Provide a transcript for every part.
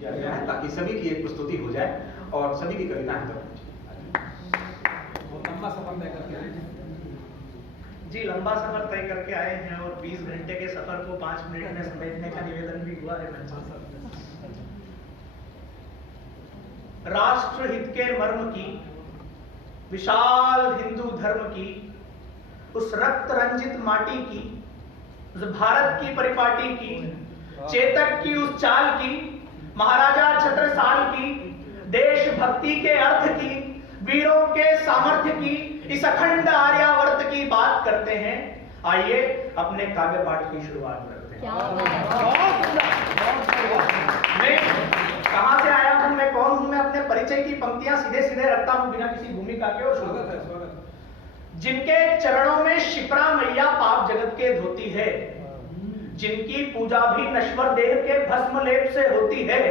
किया गया है ताकि सभी की एक प्रस्तुति हो जाए और सभी की कविताएं तो लंबा सफर तय करके आए हैं। जी, लंबा सफर तय करके आए हैं और 20 घंटे के सफर को 5 मिनट में समेटने का निवेदन भी हुआ है। राष्ट्र हित के मर्म की, विशाल हिंदू धर्म की, उस रक्त रंजित माटी की, उस भारत की परिपाटी की, चेतक की उस चाल की, महाराजा छत्रसाल की, देशभक्ति के अर्थ की, वीरों के सामर्थ्य की, इस अखंड आर्यावर्त की बात करते हैं। आइए अपने काव्य पाठ की शुरुआत करते हैं। मैं कहां से आया हूं, मैं कौन हूं, मैं अपने परिचय की पंक्तियां सीधे सीधे रखता हूं बिना किसी भूमिका के। और स्वागत है, स्वागत है। जिनके चरणों में शिप्रा मैया पाप जगत के धोती है, जिनकी पूजा भी नश्वर देह के भस्म लेप से होती है,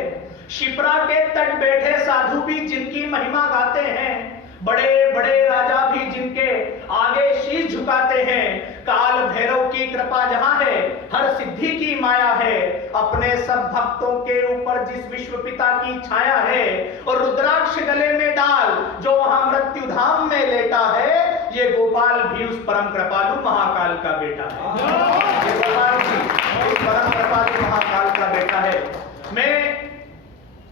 शिप्रा के तट बैठे साधु भी जिनकी महिमा गाते हैं, बड़े बड़े राजा भी जिनके आगे शीश झुकाते हैं, काल भैरव की कृपा जहां है, हर सिद्धि की माया है, अपने सब भक्तों के ऊपर जिस विश्व पिता की छाया है, और रुद्राक्ष गले में डाल जो वहां मृत्यु धाम में लेटा है, ये गोपाल भी उस परम कृपालु महाकाल का बेटा है। ये गोपाल भी उस परम कृपालु महाकाल का बेटा है। मैं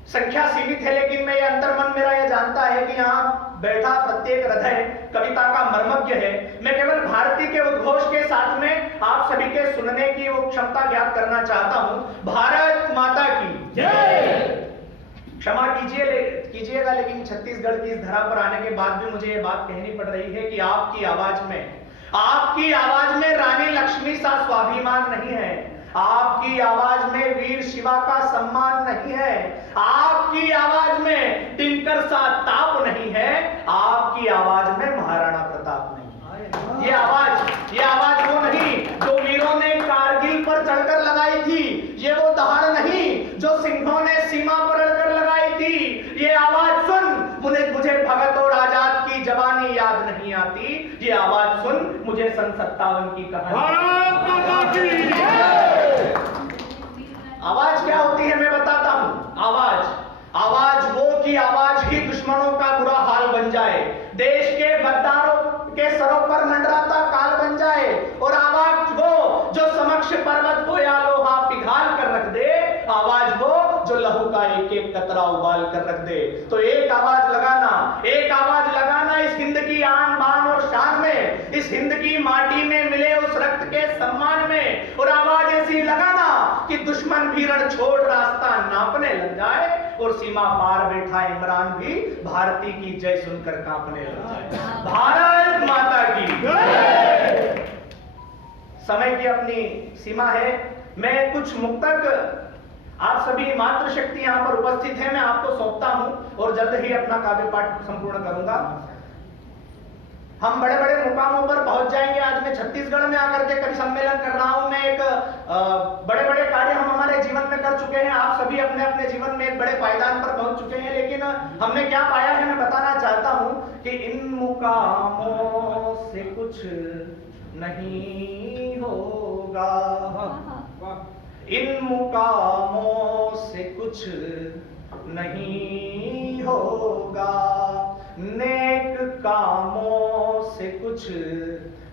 संख्या सीमित है, लेकिन मैं ये अंतर्मन मेरा ये जानता है कि यहाँ बैठा प्रत्येक हृदय कविता का मर्मज्ञ है। मैं केवल भारती के उद्घोष के साथ में आप सभी के सुनने की वो क्षमता ज्ञात करना चाहता हूं। भारत माता की जय। क्षमा कीजिएगा, लेकिन छत्तीसगढ़ की इस धरा पर आने के बाद भी मुझे ये बात कहनी पड़ रही है कि आपकी आवाज में रानी लक्ष्मी सा स्वाभिमान नहीं है, आपकी आवाज में वीर शिवा का सम्मान नहीं है, आपकी आवाज में दिनकर सा ताप नहीं है, आपकी आवाज में महाराणा प्रताप नहीं। ये आवाज वो नहीं जो वीरों ने कारगिल पर चढ़कर लगाई थी, ये वो दहाड़ नहीं जो सिंहों ने सीमा पर अड़कर लगाई थी। ये आवाज सुन, मुझे भगत और आजाद की जवानी याद नहीं आती, ये आवाज सुन मुझे सन 57 की कहानी। आवाज क्या होती है मैं बताता हूं। आवाज वो की आवाज ही दुश्मनों का बुरा हाल बन जाए, देश के गद्दारों के सरों पर मंडराता काल बन जाए, और आवाज वो जो समक्ष पर्वत को या लोहा पिघाल कर रख दे, आवाज वो जो लहू का एक एक कतरा उबाल कर रख दे। तो एक आवाज लगाना इस हिंद की आन बान और शान में, इस हिंद की माटी में मिले उस रक्त के सम्मान में, और आवाज ऐसी लगाना कि दुश्मन भी रण छोड़ रास्ता नापने लग जाए, और सीमा पार बैठा इमरान भी भारती की जय सुनकर कांपने लग जाए। भारत माता की जय। समय की अपनी सीमा है, मैं कुछ मुक्तक आप सभी मातृशक्ति यहाँ पर उपस्थित है, मैं आपको सौंपता हूं और जल्द ही अपना काव्य पाठ संपूर्ण करूंगा। हम बड़े बड़े मुकामों पर पहुंच जाएंगे। आज मैं छत्तीसगढ़ में आकर के कवि सम्मेलन कर रहा हूं। मैं एक बड़े बड़े कार्य हम हमारे जीवन में कर चुके हैं, आप सभी अपने अपने जीवन में एक बड़े पायदान पर पहुंच चुके हैं, लेकिन हमने क्या पाया है मैं बताना चाहता हूं कि इन मुकामों से कुछ नहीं होगा, इन मुकामों से कुछ नहीं होगा, नेक कामों से कुछ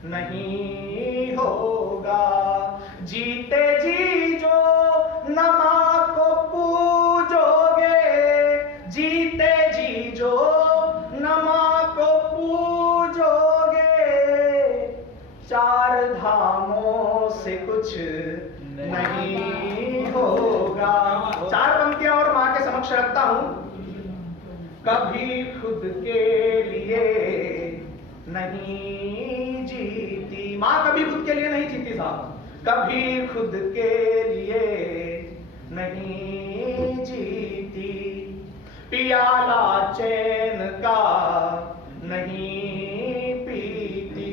नहीं होगा, जीते जी जो नमा को पूजोगे, जीते जी जो नमा को पूजोगे, चार धामों से कुछ नहीं होगा। चार पंक्तियां और मां के समक्ष रखता हूं। कभी खुद के लिए नहीं जीती, मां कभी खुद के लिए नहीं जीती साहब, कभी खुद के लिए नहीं जीती, पियाला चैन का नहीं पीती,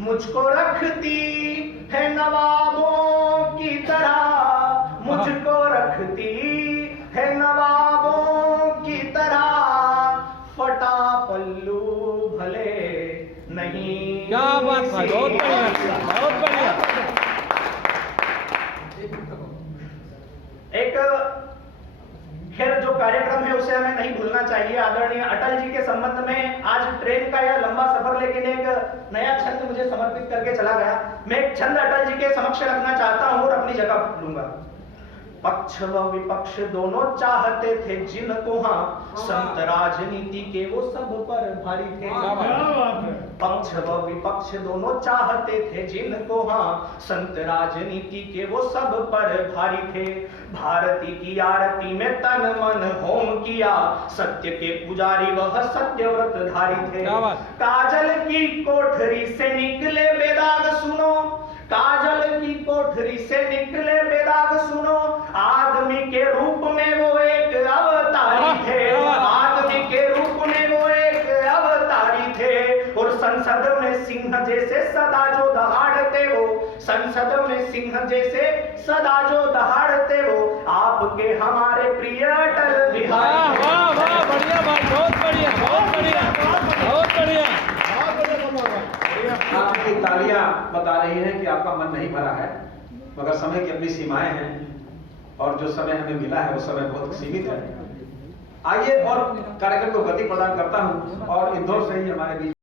मुझको रखती है नवाबों की तरह, मुझको रखती है नवाबों की तरह, फटा पल्लू भले नहीं। क्या बात है, बहुत बढ़िया, बहुत बढ़िया। एक कार्यक्रम है उसे हमें नहीं भूलना चाहिए। आदरणीय अटल जी के संबंध में आज ट्रेन का यह लंबा सफर लेकिन एक नया छंद मुझे समर्पित करके चला गया। मैं एक छंद अटल जी के समक्ष रखना चाहता हूं और अपनी जगह लूंगा। पक्ष व विपक्ष दोनों चाहते थे जिनको, हाँ संत राजनीति के वो सब पर भारी थे। पक्ष व विपक्ष दोनों चाहते थे जिनको, हाँ संत राजनीति के वो सब पर भारी थे। भारती की आरती में तन मन होम किया, सत्य के पुजारी वह सत्यव्रत धारी थे। काजल की कोठरी से निकले बेदाग सुनो, काजल की कोठरी से निकले बेदाग सुनो, आदमी के रूप में वो एक अवतारी थे। आदमी के रूप में वो एक अवतारी थे। और संसद में सिंह जैसे सदा जो दहाड़ते वो, संसद में सिंह जैसे सदा जो दहाड़ते वो, आपके हमारे प्रिय अटल बिहारी। वाह वाह, बढ़िया भाई, बहुत बढ़िया, बहुत बढ़िया, बहुत बढ़िया। आपकी तालियां बता रही हैं कि आपका मन नहीं भरा है, मगर समय की अपनी सीमाएं हैं और जो समय हमें मिला है वो समय बहुत सीमित है। आइए और कार्यक्रम को गति प्रदान करता हूं और इंदौर से ही हमारे बीच